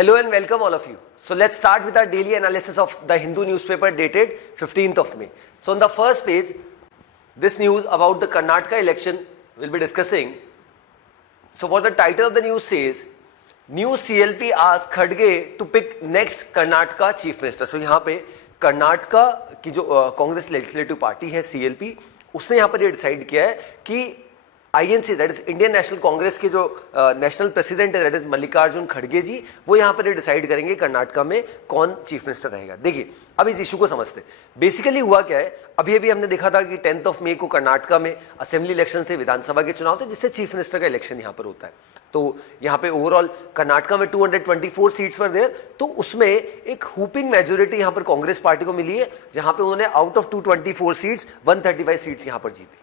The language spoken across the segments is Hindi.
Hello and welcome all of you. So let's start with our daily analysis of the Hindu newspaper dated 15th of May. So on the first page, this news about the Karnataka election we'll be discussing. So what the title of the news says, New CLP asks Khadge to pick next Karnataka chief minister. So यहाँ पे कर्नाटका की जो कांग्रेस लेजिस्लेटिव पार्टी है CLP, उसने यहाँ पर ये डिसाइड किया है कि INC that is Indian national Congress के जो नेशनल प्रेसिडेंट है दैट इज मल्लिकार्जुन खड़गे जी, वो यहाँ पर डिसाइड करेंगे कर्नाटका में कौन चीफ मिनिस्टर रहेगा। देखिए अब इस इशू को समझते, बेसिकली हुआ क्या है, अभी अभी हमने देखा था कि 10th of May को कर्नाटका में असेंबली इलेक्शन थे, विधानसभा के चुनाव थे, जिससे चीफ मिनिस्टर का इलेक्शन यहाँ पर होता है। तो यहाँ पे ओवरऑल कर्नाटका में 224 सीट्स वर देयर, तो उसमें एक हुपिंग मेजोरिटी यहाँ पर कांग्रेस पार्टी को मिली है, जहाँ पे उन्होंने आउट ऑफ 224 सीट्स 135 सीट्स यहाँ पर जीती।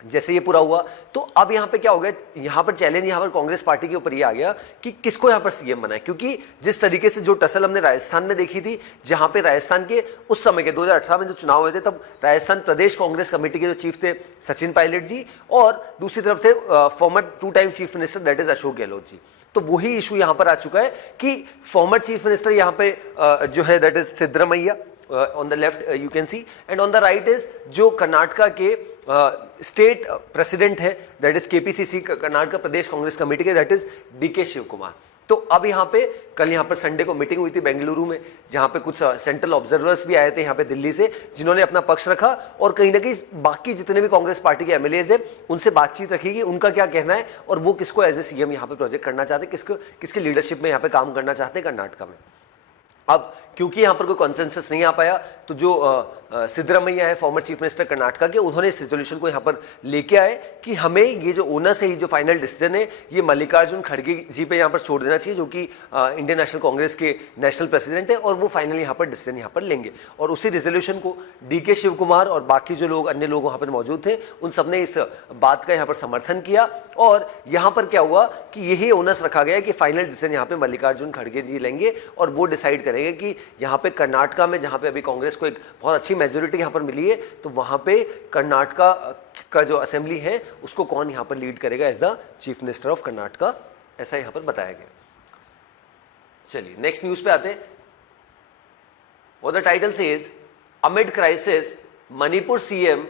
जैसे ये पूरा हुआ तो अब यहाँ पे क्या हो गया, यहाँ पर चैलेंज यहाँ पर कांग्रेस पार्टी के ऊपर ये आ गया कि किसको यहाँ पर सीएम बनाए, क्योंकि जिस तरीके से जो टसल हमने राजस्थान में देखी थी, जहाँ पे राजस्थान के उस समय के 2018 में जो चुनाव हुए थे, तब राजस्थान प्रदेश कांग्रेस कमेटी के जो चीफ थे सचिन पायलट जी, और दूसरी तरफ थे former 2 time chief minister that is Ashok Gehlot ji. तो वही इशू यहाँ पर आ चुका है कि फॉर्मर चीफ मिनिस्टर यहाँ पे जो है that is Siddaramaiah on the left you can see, and on the right is जो कर्नाटका के स्टेट प्रेसिडेंट है that is KPCC Karnataka Pradesh Congress committee के that is DK Shivakumar. तो अब यहाँ पे कल यहाँ पर संडे को मीटिंग हुई थी बेंगलुरु में, जहाँ पे कुछ सेंट्रल ऑब्जर्वर्स भी आए थे यहाँ पे दिल्ली से, जिन्होंने अपना पक्ष रखा और कहीं ना कहीं बाकी जितने भी कांग्रेस पार्टी के MLAs है उनसे बातचीत रखी कि उनका क्या कहना है और वो किसको एज ए CM यहाँ पे प्रोजेक्ट करना चाहते, किसके लीडरशिप में यहाँ पे काम करना चाहते हैं कर्नाटका में। अब क्योंकि यहाँ पर कोई कॉन्सेंसस नहीं आ पाया, तो जो सिद्धरामैया है फॉर्मर चीफ मिनिस्टर कर्नाटका के, उन्होंने इस रेजोल्यूशन को यहाँ पर लेके आए कि हमें ये जो ओनर्स है, ये जो फाइनल डिसीजन है, ये मल्लिकार्जुन खड़गे जी पे यहाँ पर छोड़ देना चाहिए, जो कि इंडियन नेशनल कांग्रेस के नेशनल प्रेसिडेंट है, और वो फाइनल यहाँ पर डिसीजन यहाँ पर लेंगे। और उसी रेजोल्यूशन को DK शिव कुमार और बाकी जो लोग अन्य लोग वहाँ पर मौजूद थे, उन सबने इस बात का यहाँ पर समर्थन किया। और यहाँ पर क्या हुआ कि यही ओनर्स रखा गया कि फाइनल डिसीजन यहाँ पे मल्लिकार्जुन खड़गे जी लेंगे और वो डिसाइड करेंगे कि यहाँ पे कर्नाटका में, जहाँ पे अभी कांग्रेस को एक बहुत अच्छी मेजोरिटी यहाँ पर मिली है, तो वहाँ पे कर्नाटका का जो असेंबली है उसको कौन यहाँ पर लीड करेगा as the chief minister of Karnataka, ऐसा यहाँ पर बताया गया। चलिए नेक्स्ट न्यूज पे आते हैं। और the title says amid crisis Manipur CM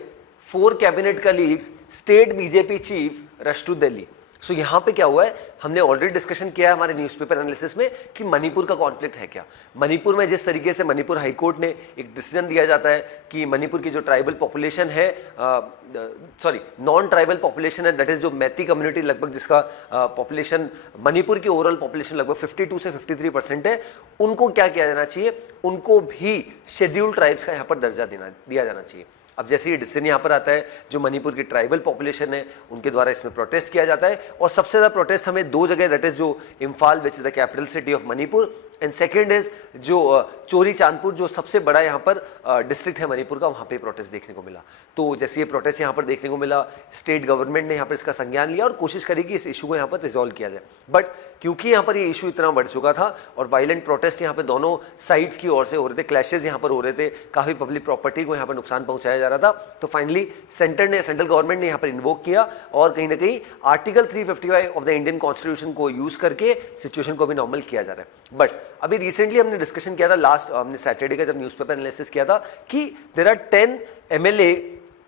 4 cabinet colleagues state BJP chief rush to Delhi. So यहाँ पे क्या हुआ है, हमने ऑलरेडी डिस्कशन किया है हमारे न्यूज़पेपर एनालिसिस में कि मणिपुर का कॉन्फ्लिक्ट है क्या। मणिपुर में जिस तरीके से मणिपुर हाईकोर्ट ने एक डिसीजन दिया जाता है कि मणिपुर की जो ट्राइबल पॉपुलेशन है, नॉन ट्राइबल पॉपुलेशन है दैट इज जो मैती कम्युनिटी, लगभग जिसका पॉपुलेशन मणिपुर की ओवरऑल पॉपुलेशन लगभग 52 से 53% है, उनको क्या किया जाना चाहिए, उनको भी शेड्यूल्ड ट्राइब्स का यहाँ पर दर्जा दिया जाना चाहिए। अब जैसे ये डिसीजन यहाँ पर आता है, जो मणिपुर की ट्राइबल पॉपुलेशन है उनके द्वारा इसमें प्रोटेस्ट किया जाता है, और सबसे ज़्यादा प्रोटेस्ट हमें 2 जगह दैट इज जो Imphal which is the capital city of Manipur, and second is जो चोरी चांदपुर जो सबसे बड़ा यहाँ पर डिस्ट्रिक्ट है मणिपुर का, वहाँ पे प्रोटेस्ट देखने को मिला। तो जैसे ये प्रोटेस्ट यहाँ पर देखने को मिला, स्टेट गवर्नमेंट ने यहाँ पर इसका संज्ञान लिया और कोशिश करी कि इस इशू को यहाँ पर रिजॉल्व किया जाए। बट क्योंकि यहाँ पर ये इशू इतना बढ़ चुका था और वायलेंट प्रोटेस्ट यहाँ पे दोनों साइड्स की ओर से हो रहे थे, क्लैशेज यहाँ पर हो रहे थे, काफ़ी पब्लिक प्रॉपर्टी को यहाँ पर नुकसान पहुँचाया जा रहा था, तो फाइनली सेंट्रल गवर्नमेंट ने यहाँ पर इन्वोक किया और कहीं ना कहीं article 355 of the Indian constitution को यूज करके सिचुएशन को भी नॉर्मल किया जा रहा है। बट अभी रिसेंटली हमने डिस्कशन किया था, लास्ट हमने सैटरडे का जब न्यूज़पेपर एनालिसिस किया था, कि देयर आर 10 MLA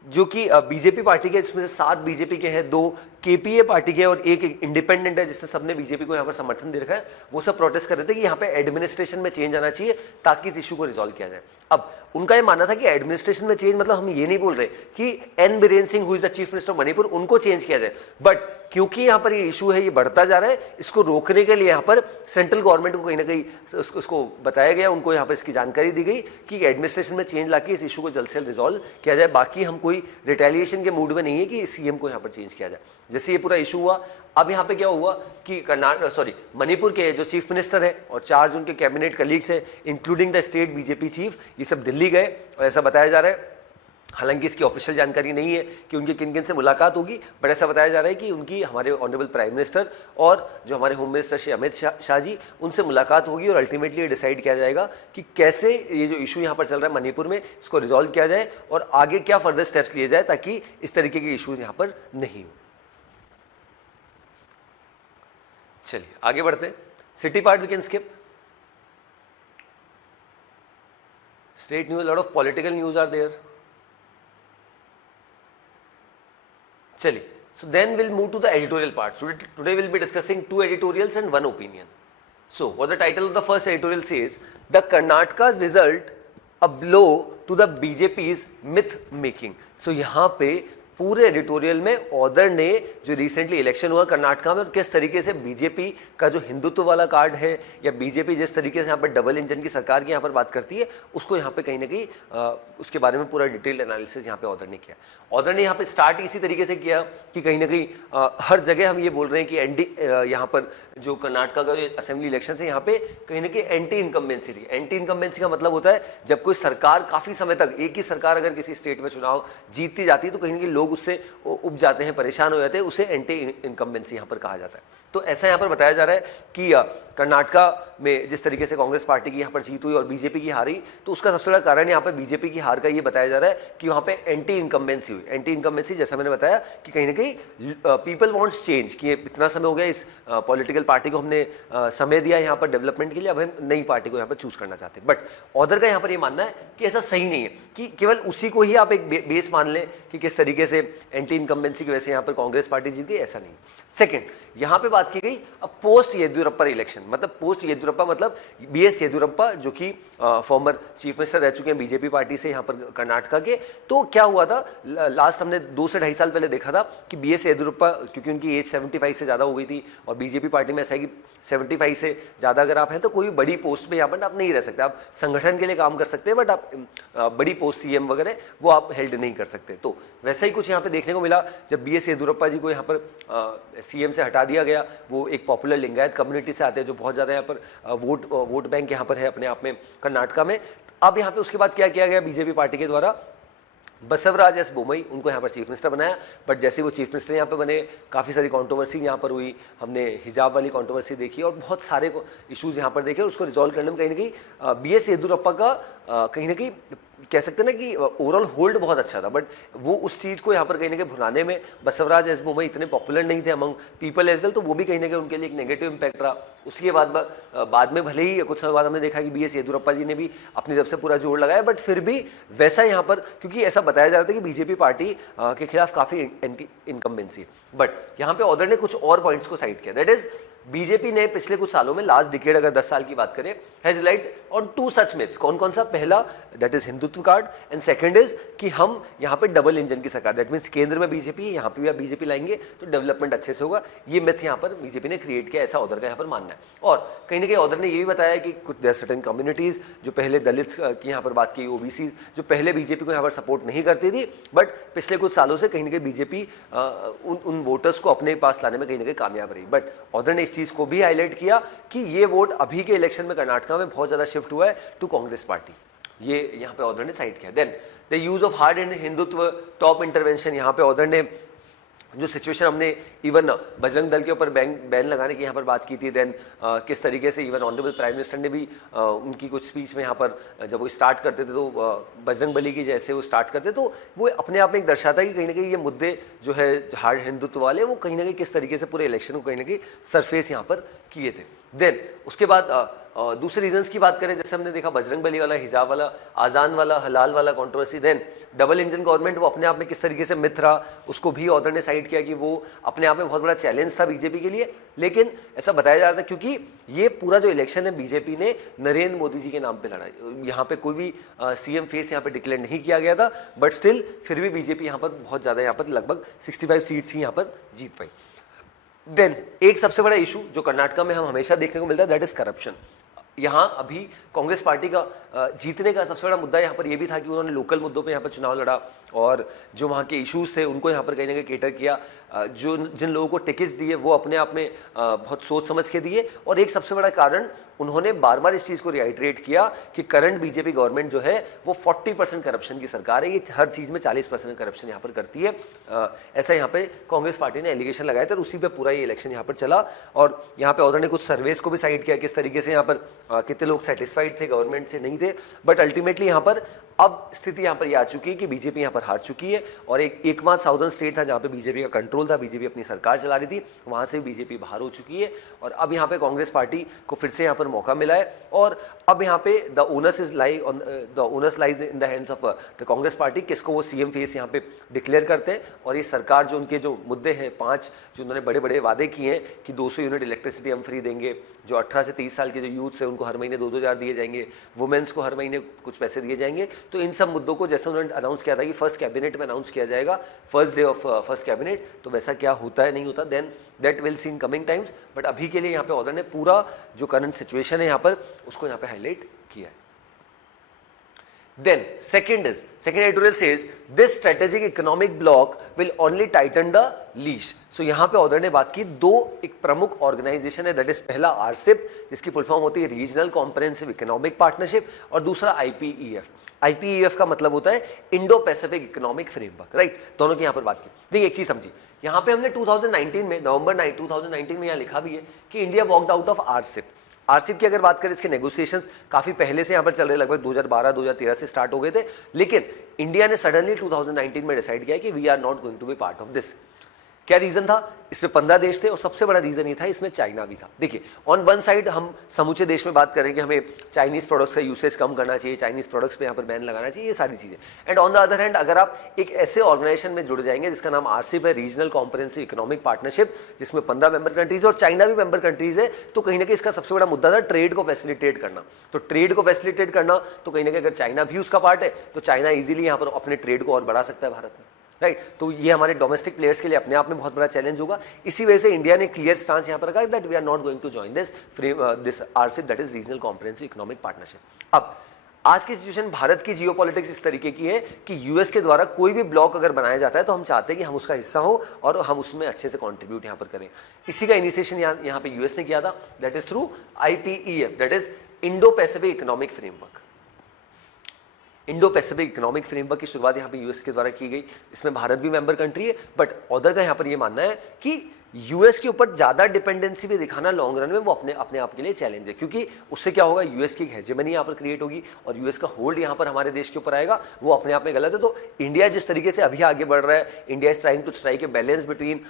जो कि BJP पार्टी के, जिसमें से 7 BJP के हैं, 2 KPA पार्टी के और एक इंडिपेंडेंट है, जिसने सबने BJP को यहाँ पर समर्थन दे रखा है। वो सब प्रोटेस्ट कर रहे थे कि यहाँ पे एडमिनिस्ट्रेशन में चेंज आना चाहिए ताकि इस इशू को रिजॉल्व किया जाए। अब उनका ये मानना था कि एडमिनिस्ट्रेशन में चेंज मतलब हम ये नहीं बोल रहे कि N Biren Singh who is the chief minister of Manipur उनको चेंज किया जाए, बट क्योंकि यहाँ पर ये इशू है, ये बढ़ता जा रहा है, इसको रोकने के लिए यहाँ पर सेंट्रल गवर्नमेंट को कहीं ना कहीं उसको बताया गया, उनको यहाँ पर इसकी जानकारी दी गई कि एडमिनिस्ट्रेशन में चेंज लाके इस इशू को जल्द से जल्द रिजॉल्व किया जाए। बाकी हम कोई रिटेलिएशन के मूड में नहीं है कि CM को यहाँ पर चेंज किया जाए। जैसे ये पूरा इशू हुआ, अब यहाँ पे क्या हुआ कि मणिपुर के जो चीफ मिनिस्टर है और 4 जो उनके कैबिनेट कलीग्स हैं including the state BJP chief, ये सब दिल्ली गए और ऐसा बताया जा रहा है, हालांकि इसकी ऑफिशियल जानकारी नहीं है कि उनकी किन किन से मुलाकात होगी, बट ऐसा बताया जा रहा है कि उनकी हमारे ऑनरेबल प्राइम मिनिस्टर और जो हमारे होम मिनिस्टर श्री अमित शाह जी, उनसे मुलाकात होगी और अल्टीमेटली ये डिसाइड किया जाएगा कि कैसे ये जो इशू यहाँ पर चल रहा है मणिपुर में, इसको रिजॉल्व किया जाए और आगे क्या फर्दर स्टेप्स लिए जाए ताकि इस तरीके के इशूज यहाँ पर नहीं हो। चलिए आगे बढ़ते हैं। City part we can skip. State news, a lot of political news are there. Chali. So then we'll move to the editorial part. So today we'll be discussing 2 editorials and 1 opinion. So what the title of the first editorial says, the Karnataka's result a blow to the BJP's myth making. So यहाँ पे पूरे एडिटोरियल में ऑदर ने जो रिसेंटली इलेक्शन हुआ कर्नाटका में और किस तरीके से बीजेपी का जो हिंदुत्व वाला कार्ड है या बीजेपी जिस तरीके से यहाँ पर डबल इंजन की सरकार की यहाँ पर बात करती है उसको यहाँ पे कहीं ना कहीं उसके बारे में पूरा डिटेल्ड एनालिसिस यहाँ पे ऑदर ने किया। ऑदर ने यहाँ पे स्टार्ट इसी तरीके से किया कि कहीं ना कहीं हर जगह हम ये बोल रहे हैं कि एंटी यहाँ पर जो कर्नाटका का जो असेंबली इलेक्शन है यहाँ पे कहीं ना कहीं एंटी इनकम्बेंसी थी। एंटी इनकम्बेंसी का मतलब होता है जब कोई सरकार काफी समय तक एक ही सरकार अगर किसी स्टेट में चुनाव जीतती जाती है तो कहीं ना कहीं लोग उससे उब जाते हैं, परेशान हो जाते हैं, उसे एंटी इनकम्बेंसी यहाँ पर कहा जाता है। तो ऐसा यहाँ पर बताया जा रहा है कि कर्नाटका में जिस तरीके से कांग्रेस पार्टी की यहाँ पर जीत हुई और बीजेपी की हारी, तो उसका सबसे बड़ा कारण यहाँ पर बीजेपी की हार का ये बताया जा रहा है कि वहाँ पे एंटी इनकम्बेंसी हुई। एंटी इनकम्बेंसी जैसा मैंने बताया कि कहीं ना कहीं पीपल वांट्स चेंज, कि इतना समय हो गया इस पॉलिटिकल पार्टी को हमने समय दिया यहाँ पर डेवलपमेंट के लिए, अब हम नई पार्टी को यहाँ पर चूज करना चाहते हैं। बट ऑदर का यहाँ पर ये मानना है कि ऐसा सही नहीं है कि केवल उसी को ही आप एक बेस मान लें कि किस तरीके से एंटी इनकम्बेंसी की वजह से यहाँ पर कांग्रेस पार्टी जीत गई, ऐसा नहीं। सेकेंड, यहाँ पे बात की गई अब पोस्ट येदियुरप्पा इलेक्शन, मतलब पोस्ट येदियुरप्पा मतलब बीएस येदियुरप्पा जो कि फॉर्मर चीफ मिनिस्टर रह चुके हैं बीजेपी पार्टी से यहाँ पर कर्नाटका के। तो क्या हुआ था, लास्ट हमने 2 से 2.5 साल पहले देखा था कि बीएस येदियुरप्पा क्योंकि उनकी एज 75 से ज़्यादा हो गई थी और बीजेपी पार्टी में ऐसा है कि 75 से ज़्यादा अगर आप हैं तो कोई बड़ी पोस्ट में यहाँ पर आप नहीं रह सकते, आप संगठन के लिए काम कर सकते हैं बट आप बड़ी पोस्ट सीएम वगैरह वो आप हेल्ड नहीं कर सकते। तो वैसा ही कुछ यहाँ पे देखने को मिला जब बीएस येदियुरप्पा जी को यहाँ पर सीएम से हटा दिया गया। वो एक पॉपुलर लिंगायत कम्युनिटी से आते हैं जो बहुत ज़्यादा यहाँ पर वोट बैंक यहाँ पर है अपने आप में कर्नाटका में। अब यहाँ पे उसके बाद क्या किया गया बीजेपी पार्टी के द्वारा, बसवराज एस बोमई उनको यहाँ पर चीफ मिनिस्टर बनाया। बट जैसे वो चीफ मिनिस्टर यहाँ पे बने काफ़ी सारी कंट्रोवर्सी यहाँ पर हुई, हमने हिजाब वाली कंट्रोवर्सी देखी और बहुत सारे इश्यूज यहाँ पर देखे और उसको रिजॉल्व करने में कहीं ना कहीं बीएस येदियुरप्पा का कहीं ना कहीं कह सकते हैं ना कि ओवरऑल होल्ड बहुत अच्छा था। बट वो उस चीज़ को यहाँ पर कहीं ना कहीं भुनाने में बसवराज एस बोमई इतने पॉपुलर नहीं थे अमंग पीपल एज वेल, तो वो भी कहीं ना कहीं उनके लिए एक नेगेटिव इंपैक्ट रहा। उसके बाद में भले ही कुछ समय बाद हमने देखा कि बीएस येदियुरप्पा जी ने भी अपनी तरफ से पूरा जोर लगाया, बट फिर भी वैसा यहाँ पर क्योंकि ऐसा बताया जा रहा था कि बीजेपी पार्टी के खिलाफ काफ़ी एंटी इनकम्बेंसी। बट यहाँ पे ऑदर ने कुछ और पॉइंट्स को साइड किया, दैट इज बीजेपी ने पिछले कुछ सालों में लास्ट डिकेड अगर 10 साल की बात करें has relied on 2 such myths. कौन कौन सा? पहला that is Hindutva card and second is कि हम यहाँ पे डबल इंजन की सरकार, दैट मीन्स केंद्र में बीजेपी यहाँ पे भी आप बीजेपी लाएंगे तो डेवलपमेंट अच्छे से होगा। ये मिथ यहाँ पर बीजेपी ने क्रिएट किया, ऐसा ऑदर का यहाँ पर मानना है। और कहीं ना कहीं ऑदर ने ये भी बताया कि कुछ सर्टेन कम्युनिटीज जो पहले दलित की यहाँ पर बात की, ओबीसी जो पहले बीजेपी को यहाँ पर सपोर्ट नहीं करती थी बट पिछले कुछ सालों से कहीं ना कहीं बीजेपी उन वोटर्स को अपने पास लाने में कहीं ना कहीं कामयाब रही। बट ऑदर ने इस चीज को भी हाईलाइट किया कि ये वोट अभी के इलेक्शन में कर्नाटका में बहुत ज्यादा शिफ्ट हुआ है टू कांग्रेस पार्टी, ये यहाँ पे ऑदर ने साइड किया। Then the use of hard and Hindutva top intervention, यहाँ पे ऑदर ने जो सिचुएशन हमने इवन बजरंग दल के ऊपर बैन लगाने की यहाँ पर बात की थी, देन किस तरीके से इवन ऑनरेबल प्राइम मिनिस्टर ने भी उनकी कुछ स्पीच में यहाँ पर जब वो स्टार्ट करते थे तो बजरंग बली की जैसे वो स्टार्ट करते तो वो अपने आप में एक दर्शाता है कि कहीं ना कहीं ये मुद्दे जो है हार्ड हिंदुत्व वाले वो कहीं ना कहीं किस तरीके से पूरे इलेक्शन को कहीं ना कहीं सरफेस यहाँ पर किए थे। देन उसके बाद दूसरे रीजंस की बात करें, जैसे हमने देखा बजरंग बली वाला, हिजाब वाला, आजान वाला, हलाल वाला controversy, then double engine government वो अपने आप में किस तरीके से मिथ रहा, उसको भी ऑदर ने साइड किया कि वो अपने आप में बहुत बड़ा चैलेंज था बीजेपी के लिए। लेकिन ऐसा बताया जा रहा था क्योंकि ये पूरा जो इलेक्शन है बीजेपी ने नरेंद्र मोदी जी के नाम पे लड़ा, यहाँ पे कोई भी सीएम फेस यहाँ पे डिक्लेयर नहीं किया गया था बट स्टिल फिर भी बीजेपी यहाँ पर बहुत ज़्यादा यहाँ पर लगभग 65 सीट्स ही यहाँ पर जीत पाई। देन एक सबसे बड़ा इशू जो कर्नाटका में हम हमेशा देखने को मिलता है दैट इज करप्शन। यहाँ अभी कांग्रेस पार्टी का जीतने का सबसे बड़ा मुद्दा यहाँ पर यह भी था कि उन्होंने लोकल मुद्दों पे यहाँ पर चुनाव लड़ा और जो वहाँ के इश्यूज थे उनको यहाँ पर कहीं ना कहीं केटर किया। जो जिन लोगों को टिकट्स दिए वो अपने आप में बहुत सोच समझ के दिए और एक सबसे बड़ा कारण उन्होंने बार बार इस चीज़ को रिआइट्रेट किया कि करंट बीजेपी गवर्नमेंट जो है वो 40% करप्शन की सरकार है, ये हर चीज़ में 40% करप्शन यहाँ पर करती है। ऐसा यहाँ पे कांग्रेस पार्टी ने एलिगेशन लगाया था और उसी पे पूरा ये इलेक्शन यहाँ पर चला। और यहाँ पे ऑदर ने कुछ सर्वेस को भी साइड किया किस तरीके से यहाँ पर कितने लोग सेटिस्फाइड थे गवर्नमेंट से, नहीं थे, बट अल्टीमेटली यहाँ पर अब स्थिति यहाँ पर ये आ चुकी है कि बीजेपी यहाँ पर हार चुकी है और एकमात्र साउदर्न स्टेट था जहाँ पे बीजेपी का कंट्रोल था, बीजेपी अपनी सरकार चला रही थी, वहाँ से बीजेपी बाहर हो चुकी है और अब यहाँ पे कांग्रेस पार्टी को फिर से यहाँ पर मौका मिला है और अब यहाँ पे the onus lies in the hands of the Congress party, किसको वो सीएम फेस यहाँ पे डिक्लेयर करते हैं और ये सरकार जो उनके जो मुद्दे हैं 5 जो उन्होंने बड़े बड़े वादे किए हैं कि 200 यूनिट इलेक्ट्रिसिटी हम फ्री देंगे, जो 18 से 30 साल के जो यूथ है उनको हर महीने 2-2 हज़ार दिए जाएंगे, वुमेन्स को हर महीने कुछ पैसे दिए जाएंगे। तो इन सब मुद्दों को जैसे उन्होंने अनाउंस किया था कि फर्स्ट कैबिनेट में अनाउंस किया जाएगा, first day of first cabinet, तो वैसा क्या होता है नहीं होता then that will see in coming times. But अभी के लिए यहाँ पे ऑर्डर ने पूरा जो करंट सिचुएशन है यहाँ पर उसको यहाँ पे हाईलाइट किया है। Then second editorial says this strategic economic bloc will only tighten the leash. So यहाँ पे ऑर्डर ने बात की दो एक प्रमुख ऑर्गेनाइजेशन है, दैट इज पहला आरसीईपी जिसकी फुल फॉर्म होती है रीजनल कॉम्प्रिहेंसिव इकोनॉमिक पार्टनरशिप और दूसरा आईपीईएफ। आईपीईएफ का मतलब होता है Indo Pacific economic framework, right. दोनों की यहाँ पर बात की। देखिए एक चीज समझिए, यहाँ पे हमने 2019 में नवंबर 2019 में यहाँ लिखा भी है कि India walked out of RCEP. RCEP की अगर बात करें इसके नेगोशिएशंस काफी पहले से यहाँ पर चल रहे, लगभग 2012-2013 से स्टार्ट हो गए थे, लेकिन इंडिया ने सडनली 2019 में डिसाइड किया कि we are not going to be part of this. क्या रीजन था? इसमें 15 देश थे और सबसे बड़ा रीजन ये था इसमें चाइना भी था। देखिए ऑन वन साइड हम समूचे देश में बात करें कि हमें चाइनीज प्रोडक्ट्स का यूसेज कम करना चाहिए, चाइनीज प्रोडक्ट्स पे यहाँ पर बैन लगाना चाहिए, ये सारी चीजें। And on the other hand अगर आप एक ऐसे ऑर्गेनाइजेशन में जुड़ जाएंगे जिसका नाम आरसीईपी है, रीजनल कॉम्प्रिहेंसिव इकोनॉमिक पार्टनरशिप, जिसमें 15 मेंबर कंट्रीज और चाइना भी मेंबर कंट्रीज है, तो कहीं ना कहीं इसका सबसे बड़ा मुद्दा था ट्रेड को फैसिलिटेट करना। तो ट्रेड को फैसिलिटेट करना तो कहीं ना कहीं अगर चाइना भी उसका पार्ट है तो चाइना इजीली यहाँ पर अपने ट्रेड को और बढ़ा सकता है भारत में, राइट। तो ये हमारे डोमेस्टिक प्लेयर्स के लिए अपने आप में बहुत बड़ा चैलेंज होगा। इसी वजह से इंडिया ने क्लियर स्टांस यहां पर रखा that we are not going to join this RCEP, that is regional comprehensive economic partnership. अब आज की सिचुएशन भारत की जियोपॉलिटिक्स इस तरीके की है कि यूएस के द्वारा कोई भी ब्लॉक अगर बनाया जाता है तो हम चाहते हैं कि हम उसका हिस्सा हो और हम उसमें अच्छे से कंट्रीब्यूट यहां पर करें। इसी का इनिशिएशन यहां पे यूएस ने किया था, that is through IPEF, that is Indo Pacific economic framework. Indo Pacific economic framework की शुरुआत यहाँ पे यूएस के द्वारा की गई। इसमें भारत भी मेंबर कंट्री है, बट ऑर्डर का यहाँ पर ये मानना है कि यूएस के ऊपर ज्यादा डिपेंडेंसी भी दिखाना लॉन्ग रन में वो अपने आप के लिए चैलेंज है, क्योंकि उससे क्या होगा, यूएस की हेजेमनी यहाँ पर क्रिएट होगी और यूएस का होल्ड यहाँ पर हमारे देश के ऊपर आएगा, वो अपने आप में गलत है। तो इंडिया जिस तरीके से अभी आगे बढ़ रहा है, India is trying to strike a balance between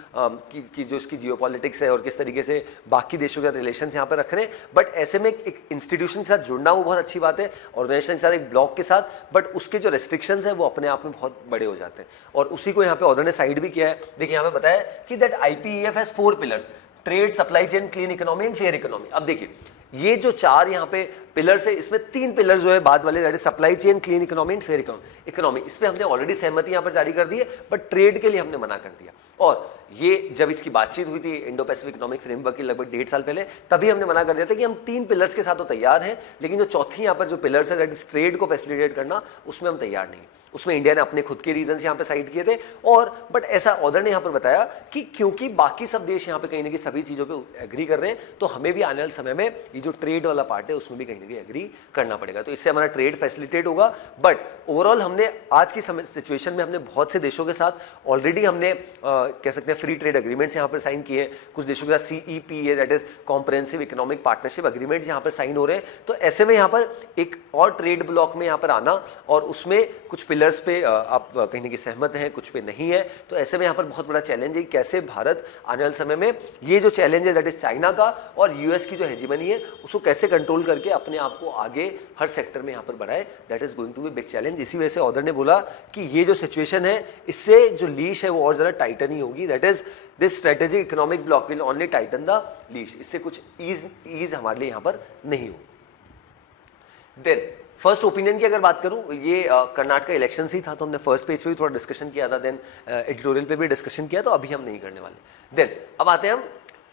की जो उसकी जियोपॉलिटिक्स है और किस तरीके से बाकी देशों के साथ रिलेशन यहाँ पर रख रहे हैं। बट ऐसे में एक इंस्टीट्यूशन के साथ जुड़ना वो बहुत अच्छी बात है, ऑर्गेनाइजेशन के साथ, एक ब्लॉक के साथ, बट उसके जो रेस्ट्रिक्शंस है वो अपने आप में बहुत बड़े हो जाते हैं और उसी को यहाँ पे ऑर्डर ने साइड भी किया है। देखिए यहाँ पे बताया कि that IPEF has 4 pillars, trade, supply chain, clean economy and fair economy. अब देखिए ये जो 4 यहाँ पे पिलर्स है, इसमें 3 पिलर जो है बाद वाले, that is supply chain, clean economy and fair economy, इस पे हमने ऑलरेडी सहमति यहाँ पर जारी कर दी है, बट ट्रेड के लिए हमने मना कर दिया। और ये जब इसकी बातचीत हुई थी इंडो पैसिफिक इकोनॉमिक फ्रेमवर्क की लगभग 1.5 साल पहले, तभी हमने मना कर दिया था कि हम 3 पिलर्स के साथ तो तैयार हैं, लेकिन जो चौथी यहाँ पर जो पिलर्स है, दैट इज ट्रेड को फैसिलिटेट करना, उसमें हम तैयार नहीं। उसमें इंडिया ने अपने खुद के रीजन यहाँ पे साइड किए थे और बट ऐसा ऑर्डर ने यहाँ पर बताया कि क्योंकि बाकी सब देश यहाँ पे कहीं ना कहीं सभी चीजों पे एग्री कर रहे हैं, तो हमें भी आने वाले समय में ये जो ट्रेड वाला पार्ट है उसमें भी कहीं ना कहीं एग्री करना पड़ेगा। तो इससे हमारा ट्रेड फैसिलिटेट होगा। बट ओवरऑल हमने आज की सिचुएशन में हमने बहुत से देशों के साथ ऑलरेडी हमने कह सकते हैं फ्री ट्रेड अग्रीमेंट्स यहाँ पर साइन किए हैं। कुछ देशों के साथ सीईपी है, that is comprehensive economic partnership agreement यहाँ पर साइन हो रहे हैं। तो ऐसे में यहाँ पर एक और ट्रेड ब्लॉक में यहाँ पर आना और उसमें कुछ पिलर्स पे आप कहीं ना कहीं सहमत हैं, कुछ पे नहीं है, तो ऐसे में यहाँ पर बहुत बड़ा चैलेंज है कैसे भारत आने वाले समय में ये जो चैलेंज है दैट इज चाइना का और यूएस की जो हेजीमनी है उसको कैसे कंट्रोल करके अपने आप को आगे हर सेक्टर में यहाँ पर बढ़ाए, that is going to be big challenge. इसी वजह से ऑर्डर ने बोला कि ये जो सिचुएशन है इससे जो लीश है वो और ज्यादा टाइटन ही होगी, that is this strategic economic block will only Titan the leash. इससे कुछ ईज हमारे लिए यहाँ पर नहीं होगी। देन फर्स्ट ओपिनियन की अगर बात करूं, ये कर्नाटक इलेक्शन ही था, तो हमने फर्स्ट पेज पे भी थोड़ा डिस्कशन किया था, देन एडिटोरियल पे भी डिस्कशन किया, तो अभी हम नहीं करने वाले। देन अब आते हैं हम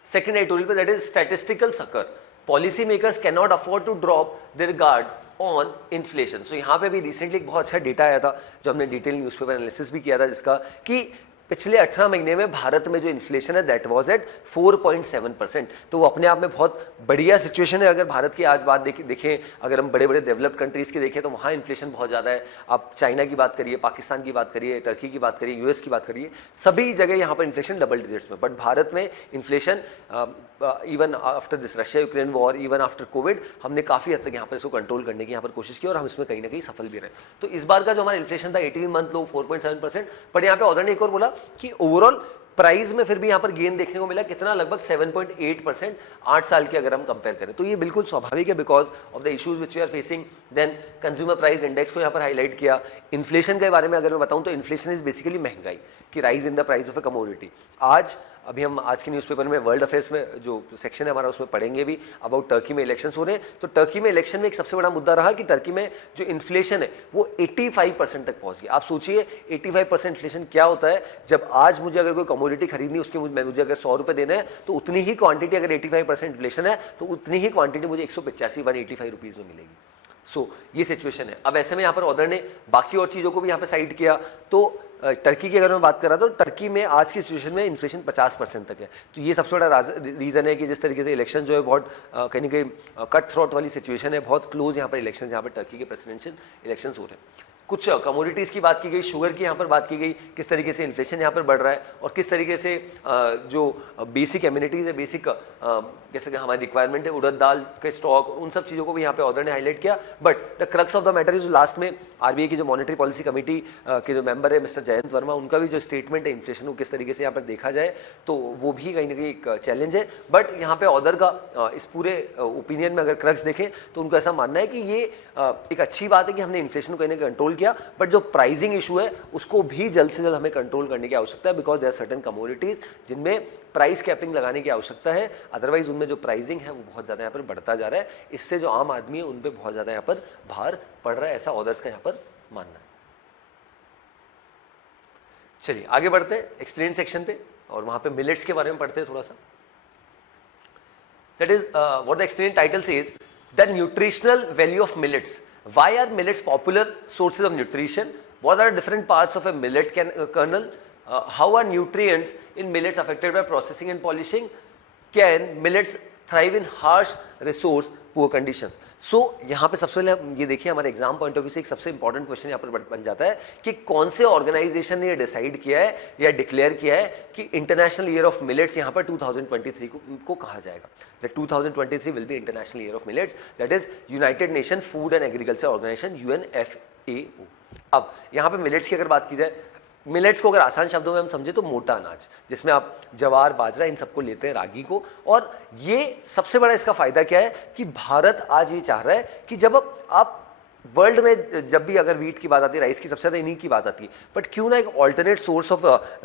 सेकंड एडिटोरियल पे, that is statistical succour, policy makers can not afford to drop their guard on inflation. So यहाँ पे भी रिसेंटली एक बहुत अच्छा डेटा आया था जो हमने डिटेल न्यूज़पेपर एनालिसिस भी किया था, जिसका कि पिछले 18 महीने में भारत में जो इन्फ्लेशन है दैट वाज एट 4.7%। तो वो अपने आप में बहुत बढ़िया सिचुएशन है। अगर भारत की आज बात देखें, अगर हम बड़े बड़े डेवलप्ड कंट्रीज की देखें तो वहाँ इन्फ्लेशन बहुत ज़्यादा है। आप चाइना की बात करिए, पाकिस्तान की बात करिए, टर्की की बात करिए, यूएस की बात करिए, सभी जगह यहाँ पर इन्फ्लेशन डबल डिजिट्स में। बट भारत में inflation even after this Russia Ukraine war, even after Covid, हमने काफ़ी हद तक यहाँ पर इसको कंट्रोल करने की यहाँ पर कोशिश की और हम इसमें कहीं ना कहीं सफल भी रहे। तो इस बार का जो हमारा इन्फ्लेशन था 18 मंथ लो 4.7%। बट यहाँ पे ऑर्डर ने एक और बोला कि ओवरऑल प्राइस में फिर भी यहाँ पर गेन देखने को मिला, कितना, लगभग 7.8% 8 साल के अगर हम कंपेयर करें। तो ये बिल्कुल स्वाभाविक है because of the issues which we are facing. Then consumer price index को यहाँ पर हाईलाइट किया। इन्फ्लेशन के बारे में अगर मैं बताऊं तो इन्फ्लेशन इज बेसिकली महंगाई की rise in the price of A commodity. अभी हम आज के न्यूज़पेपर में वर्ल्ड अफेयर्स में जो सेक्शन है हमारा उसमें पढ़ेंगे भी अबाउट टर्की में इलेक्शंस हो रहे हैं। तो टर्की में इलेक्शन में एक सबसे बड़ा मुद्दा रहा कि टर्की में जो इन्फ्लेशन है वो 85% तक पहुंच गया। आप सोचिए 85% इन्फ्लेशन क्या होता है। जब आज मुझे अगर कोई कमोडिटी खरीदनी, उसके मुझे अगर 100 रुपये देने हैं तो उतनी ही क्वांटिटी, अगर 85% इन्फ्लेशन है तो उतनी ही क्वांटिटी मुझे 185 रुपीज़ में मिलेगी। ये सिचुएशन है। अब ऐसे में यहाँ पर ऑर्डर ने बाकी और चीज़ों को भी यहाँ पे साइड किया। तो टर्की की अगर मैं बात कर रहा था तो टर्की में आज की सिचुएशन में इन्फ्लेशन 50% तक है। तो ये सबसे बड़ा रीज़न है कि जिस तरीके से इलेक्शन जो है बहुत कहीं ना कहीं कट थ्रोट वाली सिचुएशन है, बहुत क्लोज यहाँ पर इलेक्शन, यहाँ पर टर्की के प्रेसिडेंशियल इलेक्शन हो रहे हैं। कुछ कमोडिटीज़ की बात की गई, शुगर की यहाँ पर बात की गई, किस तरीके से इन्फ्लेशन यहाँ पर बढ़ रहा है और किस तरीके से जो बेसिक एम्यूनिटीज़ है, बेसिक जैसे कि हमारी रिक्वायरमेंट है, उड़द दाल के स्टॉक, उन सब चीज़ों को भी यहाँ पे ऑर्डर ने हाईलाइट किया। But the crux of the matter is last में आरबीआई की जो मॉनेटरी पॉलिसी कमेटी के जो मेंबर है मिस्टर जयंत वर्मा, उनका भी जो स्टेटमेंट है इन्फ्लेशन को किस तरीके से यहाँ पर देखा जाए तो वो भी कहीं ना कहीं एक चैलेंज है। बट यहाँ पे ऑर्डर का इस पूरे ओपिनियन में अगर क्रक्स देखें तो उनको ऐसा मानना है कि ये एक अच्छी बात है कि हमने इन्फ्लेशन को कहीं ना कहीं कंट्रोल किया, बट जो प्राइसिंग इशू है उसको भी जल्द से जल्द हमें कंट्रोल करने की आवश्यकता है because there are certain commodities जिनमें प्राइस कैपिंग लगाने की आवश्यकता है। अदरवाइज उनमें जो प्राइसिंग है वो बहुत ज़्यादा यहाँ पर बढ़ता जा रहा है। इससे जो आम आदमी है उन पर बहुत ज़्यादा यहाँ पर भार पड़ रहा है, ऐसा ऑर्डर्स का यहाँ पर मानना है। चलिए आगे बढ़ते हैं एक्सप्लेन सेक्शन पे और वहाँ पे मिलेट्स के बारे में पढ़ते हैं थोड़ा सा। That is what the explain title says the nutritional value of millets. Why are millets popular sources of nutrition? What are different parts of a millet kernel? How are nutrients in millets affected by processing and polishing? Can millets thrive in harsh resource poor conditions? यहाँ पे सबसे पहले ये देखिए हमारे एग्जाम पॉइंट ऑफ व्यू से एक सबसे इंपॉर्टेंट क्वेश्चन यहाँ पर बन जाता है कि कौन से ऑर्गेनाइजेशन ने ये डिसाइड किया है या डिक्लेयर किया है कि इंटरनेशनल ईयर ऑफ मिलेट्स यहाँ पर 2023 को कहा जाएगा। That 2023 will be international year of millets, that is united nation food and agriculture organization UNFAO। अब यहाँ पे मिलेट्स की अगर बात की जाए, मिलेट्स को अगर आसान शब्दों में हम समझे तो मोटा अनाज, जिसमें आप जवार, बाजरा इन सबको लेते हैं, रागी को। और ये सबसे बड़ा इसका फायदा क्या है कि भारत आज ये चाह रहा है कि जब आप वर्ल्ड में जब भी अगर वीट की बात आती है, राइस की सबसे ज़्यादा इन्हीं की बात आती है, बट क्यों ना एक ऑल्टरनेट सोर्स ऑफ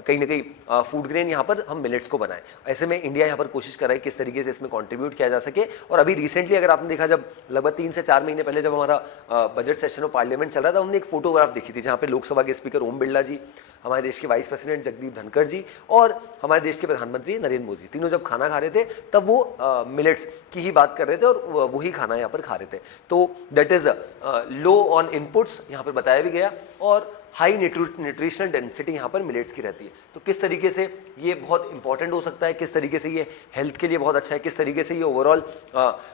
कहीं ना कहीं फूड ग्रेन यहाँ पर हम मिलेट्स को बनाएं। ऐसे में इंडिया यहाँ पर कोशिश कर रहा है किस तरीके से इसमें कंट्रीब्यूट किया जा सके। और अभी रिसेंटली अगर आपने देखा, जब लगभग 3 से 4 महीने पहले जब हमारा बजट सेशन ऑफ पार्लियामेंट चल रहा था, हमने एक फोटोग्राफ देखी थी जहाँ पे लोकसभा के स्पीकर ओम बिरला जी, हमारे देश के वाइस प्रेसिडेंट जगदीप धनखड़ जी और हमारे देश के प्रधानमंत्री नरेंद्र मोदी, तीनों जब खाना खा रहे थे तब वो मिलेट्स की ही बात कर रहे थे और वही खाना यहाँ पर खा रहे थे। तो that is low on inputs यहाँ पर बताया भी गया और हाई न्यूट्रिशनल डेंसिटी यहाँ पर मिलेट्स की रहती है। तो किस तरीके से ये बहुत इंपॉर्टेंट हो सकता है, किस तरीके से ये हेल्थ के लिए बहुत अच्छा है, किस तरीके से ये ओवरऑल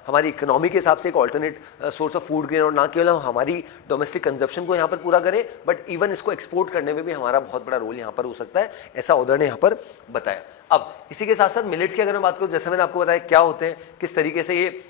हमारी इकोनॉमी के हिसाब से एक alternate source of food grain और ना केवल हमारी डोमेस्टिक कंजप्शन को यहाँ पर पूरा करे बट इवन इसको एक्सपोर्ट करने में भी हमारा बहुत बड़ा रोल यहाँ पर हो सकता है, ऐसा ऑर्डर ने यहाँ पर बताया। अब इसी के साथ साथ मिलेट्स की अगर मैं बात करूँ, जैसे मैंने आपको बताया क्या होते हैं, किस तरीके से ये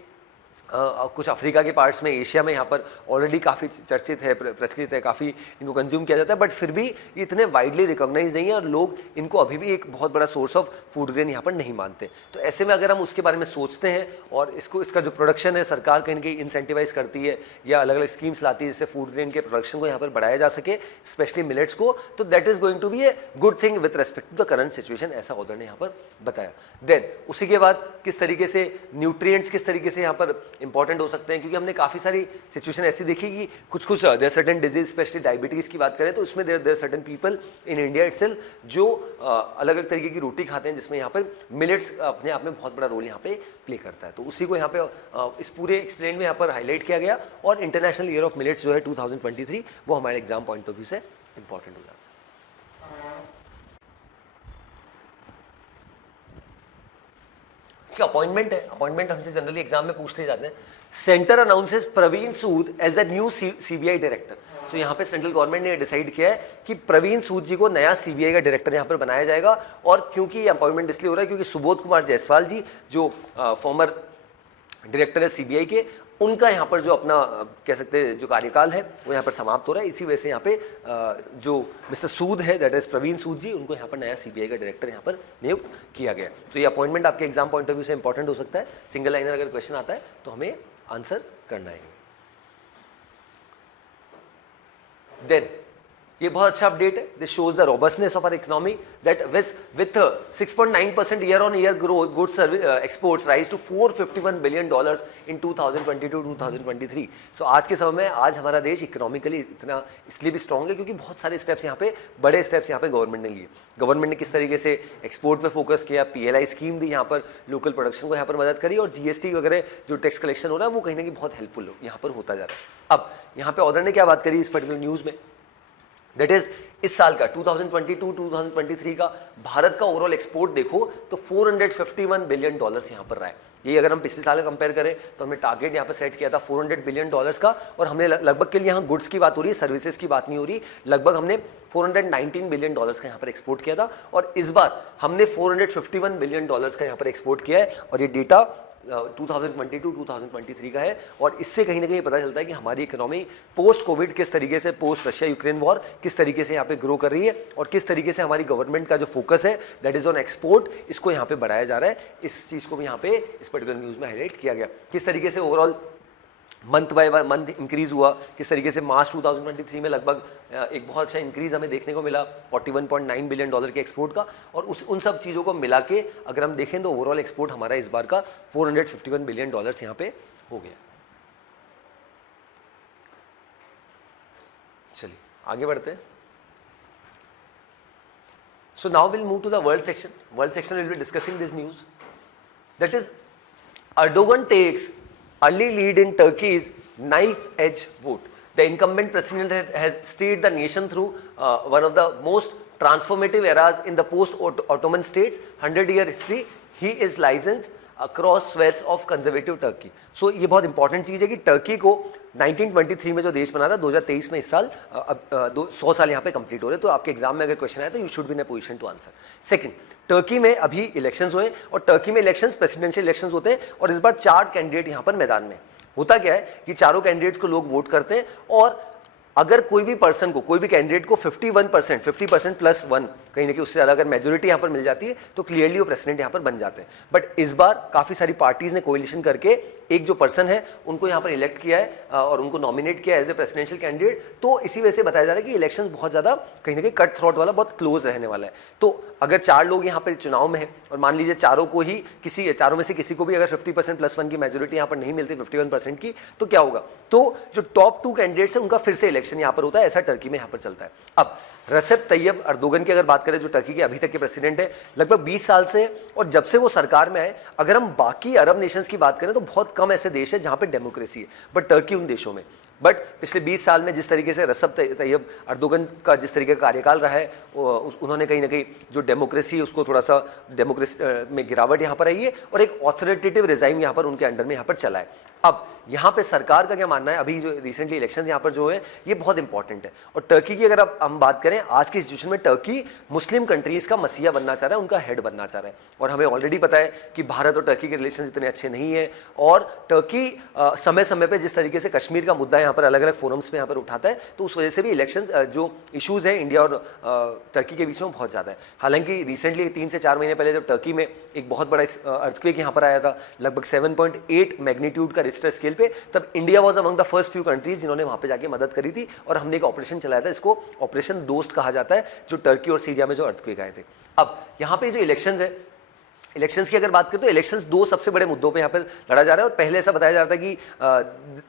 कुछ अफ्रीका के पार्ट्स में, एशिया में यहाँ पर ऑलरेडी काफ़ी चर्चित है, प्रचलित है, काफ़ी इनको कंज्यूम किया जाता है, बट फिर भी ये इतने वाइडली रिकॉग्नाइज नहीं है और लोग इनको अभी भी एक बहुत बड़ा सोर्स ऑफ फूड ग्रेन यहाँ पर नहीं मानते। तो ऐसे में अगर हम उसके बारे में सोचते हैं और इसका जो प्रोडक्शन है सरकार कहीं ना कहीं इंसेंटिवाइज करती है या अलग अलग स्कीम्स लाती है जिससे फूड ग्रेन के प्रोडक्शन को यहाँ पर बढ़ाया जा सके, स्पेशली मिलेट्स को, तो that is going to be a good thing with respect to the current situation, ऐसा ऑर्डर ने यहाँ पर बताया। देन उसी के बाद किस तरीके से न्यूट्रिएंट्स किस तरीके से यहाँ पर इंपॉर्टेंट हो सकते हैं, क्योंकि हमने काफ़ी सारी सिचुएशन ऐसी देखी कि कुछ there certain disease, specially diabetes की बात करें तो उसमें there certain people in India itself जो अलग अलग तरीके की रोटी खाते हैं जिसमें यहाँ पर मिलेट्स अपने आप में बहुत बड़ा रोल यहाँ पे प्ले करता है। तो उसी को यहाँ पे इस पूरे एक्सप्लेन में यहाँ पर हाईलाइट किया गया और इंटरनेशनल ईयर ऑफ मिलेट्स जो है 2023 वो हमारे एग्जाम पॉइंट ऑफ व्यू से इंपॉर्टेंट हो जाता है। आपके अपॉइंटमेंट है, अपॉइंटमेंट हमसे जनरली एग्जाम में पूछते जाते हैं। Centre announces Praveen Sood as a new CBI director. तो यहाँ पे सेंट्रल गवर्नमेंट ने डिसाइड किया है कि प्रवीण सूद जी को नया सीबीआई का डायरेक्टर यहाँ पर बनाया जाएगा। और क्योंकि ये अपॉइंटमेंट इसलिए हो रहा है क्योंकि सुबोध कुमार जायसवाल जी जो फॉर्मर डायरेक्टर है सीबीआई के, उनका यहाँ पर जो अपना कह सकते हैं जो कार्यकाल है वो यहाँ पर समाप्त हो रहा है। इसी वजह से यहाँ पे जो मिस्टर सूद है, दैट इज प्रवीण सूद जी, उनको यहाँ पर नया सीबीआई का डायरेक्टर यहाँ पर नियुक्त किया गया। तो ये अपॉइंटमेंट आपके एग्जाम पॉइंट ऑफ व्यू से इंपॉर्टेंट हो सकता है। सिंगल लाइनर अगर क्वेश्चन आता है तो हमें आंसर करना है। देन ये बहुत अच्छा अपडेट है। This shows the robustness of our economy that with 6.9% year on year growth goods exports rise to $451 billion in 2022-2023। So आज के समय में आज हमारा देश इकोनॉमिकली इतना इसलिए भी स्ट्रॉन्ग है क्योंकि बहुत सारे स्टेप्स यहाँ पे, बड़े स्टेप्स यहाँ पे गवर्नमेंट ने लिए। गवर्नमेंट ने किस तरीके से एक्सपोर्ट पे फोकस किया, PLI स्कीम दी, यहाँ पर लोकल प्रोडक्शन को यहाँ पर मदद करी, और GST वगैरह जो टैक्स कलेक्शन हो रहा है वो कहीं ना कहीं बहुत हेल्पफुल यहाँ पर होता जा रहा है। अब यहाँ पे ऑर्डर ने क्या बात करी इस पर्टिकुलर न्यूज में, दैट इज इस साल का 2022-2023 का भारत का ओवरऑल एक्सपोर्ट देखो तो $451 बिलियन यहाँ पर रहा है। ये अगर हम पिछले साल का कंपेयर करें तो हमने टारगेट यहाँ पर सेट किया था $400 बिलियन का, और हमने लगभग के लिए यहाँ गुड्स की बात हो रही है, सर्विसेज की बात नहीं हो रही, लगभग हमने $419 बिलियन का यहाँ पर एक्सपोर्ट किया था। और इस बार हमने $451 बिलियन का यहाँ पर एक्सपोर्ट किया है, और ये डेटा 2022-2023 का है। और इससे कहीं ना कहीं पता चलता है कि हमारी इकोनॉमी पोस्ट कोविड किस तरीके से, पोस्ट रशिया यूक्रेन वॉर किस तरीके से यहाँ पे ग्रो कर रही है, और किस तरीके से हमारी गवर्नमेंट का जो फोकस है दैट इज ऑन एक्सपोर्ट, इसको यहाँ पे बढ़ाया जा रहा है। इस चीज को भी यहाँ पे इस पर्टिकुलर न्यूज में हाईलाइट किया गया, किस तरीके से overall month by month increase हुआ, किस तरीके से मार्च 2023 में लगभग एक बहुत अच्छा इंक्रीज हमें देखने को मिला $41.9 बिलियन के एक्सपोर्ट का। और उन सब चीज़ों को मिला के अगर हम देखें तो ओवरऑल एक्सपोर्ट हमारा इस बार का $451 बिलियन यहाँ पे हो गया। चलिए आगे बढ़ते हैं। So now will move to the world section. World section will be discussing this news, that is Erdogan takes early lead in Turkey's knife-edge vote. The incumbent president has steered the nation through one of the most transformative eras in the post-Ottoman states, 100-year history. He is licensed across swaths of conservative Turkey. So ये बहुत इंपॉर्टेंट चीज़ है कि टर्की को 1923 में जो देश बना था, 2023 में इस साल 100 साल यहाँ पे कंप्लीट हो रहे। तो आपके एग्जाम में अगर क्वेश्चन आए तो you should be in a position to answer. Second, Turkey में अभी इलेक्शंस हुए, और टर्की में इलेक्शंस प्रेसिडेंशियल इलेक्शंस होते हैं, और इस बार 4 कैंडिडेट यहाँ पर मैदान में। होता क्या है कि चारों कैंडिडेट्स को लोग वोट करते हैं, और अगर कोई भी पर्सन को, कोई भी कैंडिडेट को 51%, 50% प्लस 1 कहीं ना कहीं उससे ज़्यादा अगर मेजोरिटी यहाँ पर मिल जाती है तो क्लियरली वो प्रेसिडेंट यहाँ पर बन जाते हैं। बट इस बार काफ़ी सारी पार्टीज ने कोalition करके एक जो पर्सन है उनको यहाँ पर इलेक्ट किया है और उनको नॉमिनेट किया है एज ए प्रेसिडेंशियल कैंडिडेट। तो इसी वजह से बताया जा रहा है कि इलेक्शन बहुत ज़्यादा कहीं ना कहीं कट थ्रोट वाला, बहुत क्लोज रहने वाला है। तो अगर 4 लोग यहाँ पर चुनाव में है और मान लीजिए चारों में से किसी को भी अगर 50% प्लस 1 की मेजोरिटी यहाँ पर नहीं मिलती, 51% की, तो क्या होगा? तो जो टॉप 2 कैंडिडेट्स है उनका फिर से इलेक्शन यहाँ पर होता है। ऐसा टर्की में यहाँ पर चलता है। अब रेसेप तैयब अर्दोगन की अगर बात करें, जो टर्की के अभी तक के प्रेसिडेंट है, लगभग 20 साल से, और जब से वो सरकार में आए, अगर हम बाकी अरब नेशंस की बात करें तो बहुत कम ऐसे देश है जहां पे डेमोक्रेसी है, बट टर्की उन देशों में। बट पिछले 20 साल में जिस तरीके से रेसेप तैयब अर्दोगन का जिस तरीके का कार्यकाल रहा है, उन्होंने कहीं ना कहीं जो डेमोक्रेसी है उसको थोड़ा सा डेमोक्रेसी में गिरावट यहाँ पर आई है, और एक ऑथोरिटेटिव रिजाइम यहाँ पर उनके अंडर में यहाँ पर चला है। अब यहाँ पे सरकार का क्या मानना है? अभी जो रिसेंटली इलेक्शंस यहाँ पर जो है ये बहुत इंपॉर्टेंट है। और टर्की की अगर हम बात करें आज की सिचुएशन में, टर्की मुस्लिम कंट्रीज का मसीहा बनना चाह रहा है, उनका हेड बनना चाह रहा है। और हमें ऑलरेडी पता है कि भारत और टर्की के रिलेशन इतने अच्छे नहीं है, और टर्की समय समय पर जिस तरीके से कश्मीर का मुद्दा यहाँ पर अलग अलग फोरम्स में यहाँ पर उठाता है, तो उस वजह से भी इलेक्शन जो इशूज़ हैं इंडिया और टर्की के बीच में बहुत ज़्यादा है। हालांकि रिसेंटली 3 से 4 महीने पहले जब टर्की में एक बहुत बड़ा अर्थक्वेक यहाँ पर आया था, लगभग 7.8 मैग्नीट्यूड का रिक्टर स्केल पे, तब India was among the first few countries जिन्होंने वहां पे जाके मदद करी थी, और हमने एक ऑपरेशन चलाया था, इसको ऑपरेशन दोस्त कहा जाता है, जो टर्की और सीरिया में जो अर्थक्वेक आए थे। अब यहाँ पे जो इलेक्शंस है, इलेक्शंस की अगर बात करें तो इलेक्शंस 2 सबसे बड़े मुद्दों पे यहाँ पर लड़ा जा रहा है। और पहले ऐसा बताया जा रहा था कि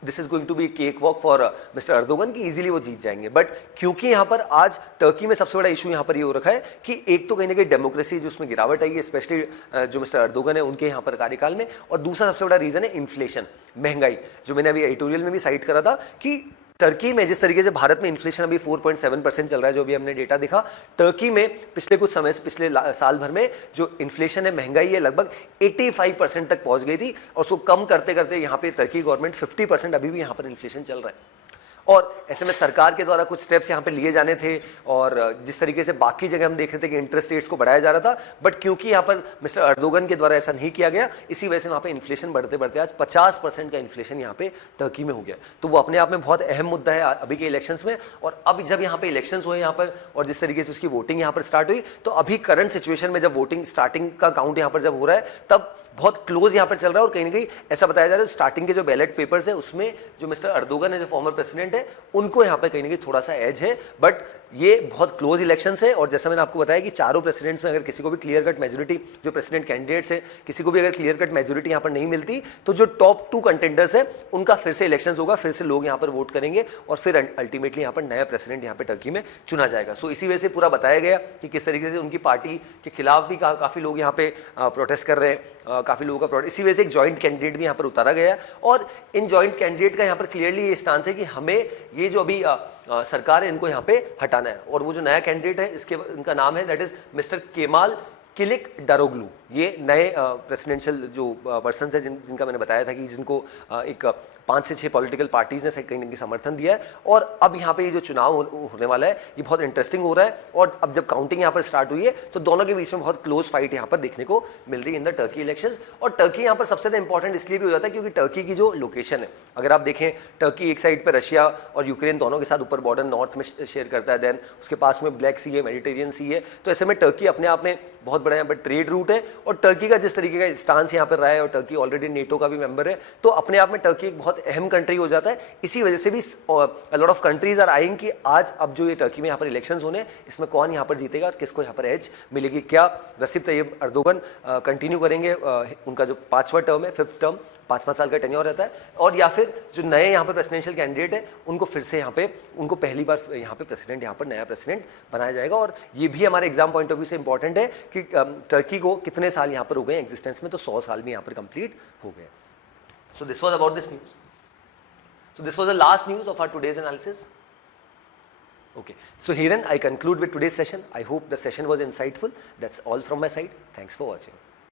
this is going to be cake walk for mister Erdogan, की इजीली वो जीत जाएंगे। बट क्योंकि यहाँ पर आज टर्की में सबसे बड़ा इशू यहाँ पर ये हो रखा है कि एक तो कहीं ना कहीं डेमोक्रेसी जो उसमें गिरावट आई है, स्पेशली जो मिस्टर अर्दोगन है उनके यहाँ पर कार्यकाल में, और दूसरा सबसे बड़ा रीजन है इन्फ्लेशन, महंगाई, जो मैंने अभी एडिटोरियल में भी साइट करा था कि टर्की में जिस तरीके से भारत में इन्फ्लेशन अभी 4.7% चल रहा है, जो भी हमने डेटा देखा, टर्की में पिछले कुछ समय से, पिछले साल भर में जो इन्फ्लेशन है, महंगाई है, लगभग 85% तक पहुंच गई थी, और उसको कम करते करते यहाँ पे टर्की गवर्नमेंट 50% अभी भी यहाँ पर इन्फ्लेशन चल रहा है। और ऐसे में सरकार के द्वारा कुछ स्टेप्स यहाँ पे लिए जाने थे, और जिस तरीके से बाकी जगह हम देख रहे थे कि इंटरेस्ट रेट्स को बढ़ाया जा रहा था, बट क्योंकि यहाँ पर मिस्टर अर्दोगन के द्वारा ऐसा नहीं किया गया, इसी वजह से वहाँ पे इन्फ्लेशन बढ़ते बढ़ते आज 50% का इन्फ्लेशन यहाँ पे टर्की में हो गया। तो वो अपने आप में बहुत अहम मुद्दा है अभी के इलेक्शंस में। और अब जब यहाँ पे इलेक्शंस हुए यहाँ पर, और जिस तरीके से उसकी वोटिंग यहाँ पर स्टार्ट हुई, तो अभी करंट सिचुएशन में जब वोटिंग स्टार्टिंग का काउंट यहाँ पर जब हो रहा है, तब बहुत क्लोज यहाँ पर चल रहा है। और कहीं ना कहीं ऐसा बताया जा रहा है स्टार्टिंग के जो बैलेट पेपर्स है उसमें जो मिस्टर अर्दोगन है, जो फॉर्मर प्रेसिडेंट है, उनको यहाँ पे कहीं ना कहीं थोड़ा सा एज है, बट ये बहुत क्लोज इलेक्शंस है। और जैसा मैंने आपको बताया कि चारों प्रेसिडेंट्स में अगर किसी को भी क्लियर कट मेजोरिटी, जो प्रेसिडेंट कैंडिडेट्स है, किसी को भी अगर क्लियर कट मेजोरिटी यहाँ पर नहीं मिलती, तो जो टॉप 2 कंटेंडर्स है उनका फिर से इलेक्शंस होगा, फिर से लोग यहाँ पर वोट करेंगे, और फिर अल्टीमेटली यहाँ पर नया प्रेसिडेंट यहाँ पे टर्की में चुना जाएगा। सो इसी वजह से पूरा बताया गया कि किस तरीके से उनकी पार्टी के खिलाफ भी काफी लोग यहाँ पे प्रोटेस्ट कर रहे हैं, काफी लोगों का प्रोटेस्ट, इसी वजह से एक ज्वाइंट कैंडिडेट भी यहाँ पर उतारा गया। और इन ज्वाइंट कैंडिडेट का यहाँ पर क्लियरली ये स्टांस है कि हमें ये जो अभी सरकार है इनको यहाँ पे हटाना है। और वो जो नया कैंडिडेट है, इनका नाम है, दैट इज मिस्टर केमाल किलिकडारोग्लू। ये नए प्रेसिडेंशियल जो पर्सन है जिनका मैंने बताया था कि जिनको एक 5 से 6 पॉलिटिकल पार्टीज ने कहीं ना कहीं समर्थन दिया है। और अब यहाँ पे ये जो चुनाव होने वाला है, ये बहुत इंटरेस्टिंग हो रहा है। और अब जब काउंटिंग यहाँ पर स्टार्ट हुई है, तो दोनों के बीच में बहुत क्लोज फाइट यहाँ पर देखने को मिल रही है इन द टर्की इलेक्शंस। और टर्की यहाँ पर सबसे ज्यादा इंपॉर्टेंट इसलिए भी हो जाता है क्योंकि टर्की की जो लोकेशन है, अगर आप देखें, टर्की एक साइड पर रशिया और यूक्रेन दोनों के साथ ऊपर बॉर्डर नॉर्थ में शेयर करता है, देन उसके पास में ब्लैक सी है, मेडिटेरियन सी है। तो ऐसे में टर्की अपने आप में बहुत बड़ा यहाँ पर ट्रेड रूट है। और टर्की का जिस तरीके का स्टांस यहाँ पर रहा है, और टर्की ऑलरेडी नेटो का भी मेंबर है, तो अपने आप में टर्की एक बहुत अहम कंट्री हो जाता है। इसी वजह से भी lot of countries are eyeing कि आज अब जो ये टर्की में यहाँ पर इलेक्शंस होने, इसमें कौन यहाँ पर जीतेगा और किसको यहाँ पर एज मिलेगी। क्या रसिप तैयब अर्दोगन कंटिन्यू करेंगे, उनका जो 5वां टर्म है, 5th टर्म, 5 साल का टेन्योर रहता है, और या फिर जो नए यहाँ पर प्रेसिडेंशियल कैंडिडेट है उनको फिर से यहाँ पे, उनको पहली बार यहाँ पे प्रेसिडेंट, यहाँ पर नया प्रेसिडेंट बनाया जाएगा। और ये भी हमारे एग्जाम पॉइंट ऑफ व्यू से इंपॉर्टेंट है कि टर्की को कितने साल यहाँ पर हो गए एग्जिस्टेंस में, तो 100 साल भी यहाँ पर कंप्लीट हो गए। So this was about this news. So this was the last news of our today's analysis. Okay, so herein I conclude with today's session. I hope the session was insightful. That's all from my side. Thanks for watching.